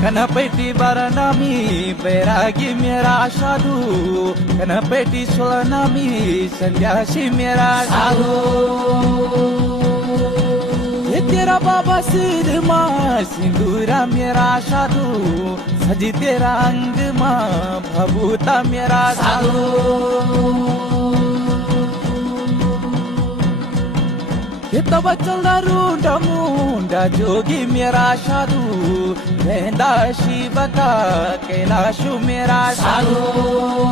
कनपेटी बरनामी बैरागी मेरा साधु कनपेटी सोलनामी संन्यासी मेरा साधु ये तेरा बाबा सिद्ध माँ सिंदूरा मेरा साधु सजी तेरा अंग माँ भभूता मेरा साधु ये तब चलदा रूंडा मुंडा जोगी मेरा साधु रहंदा शिव का कैलाशु मेरा साधु।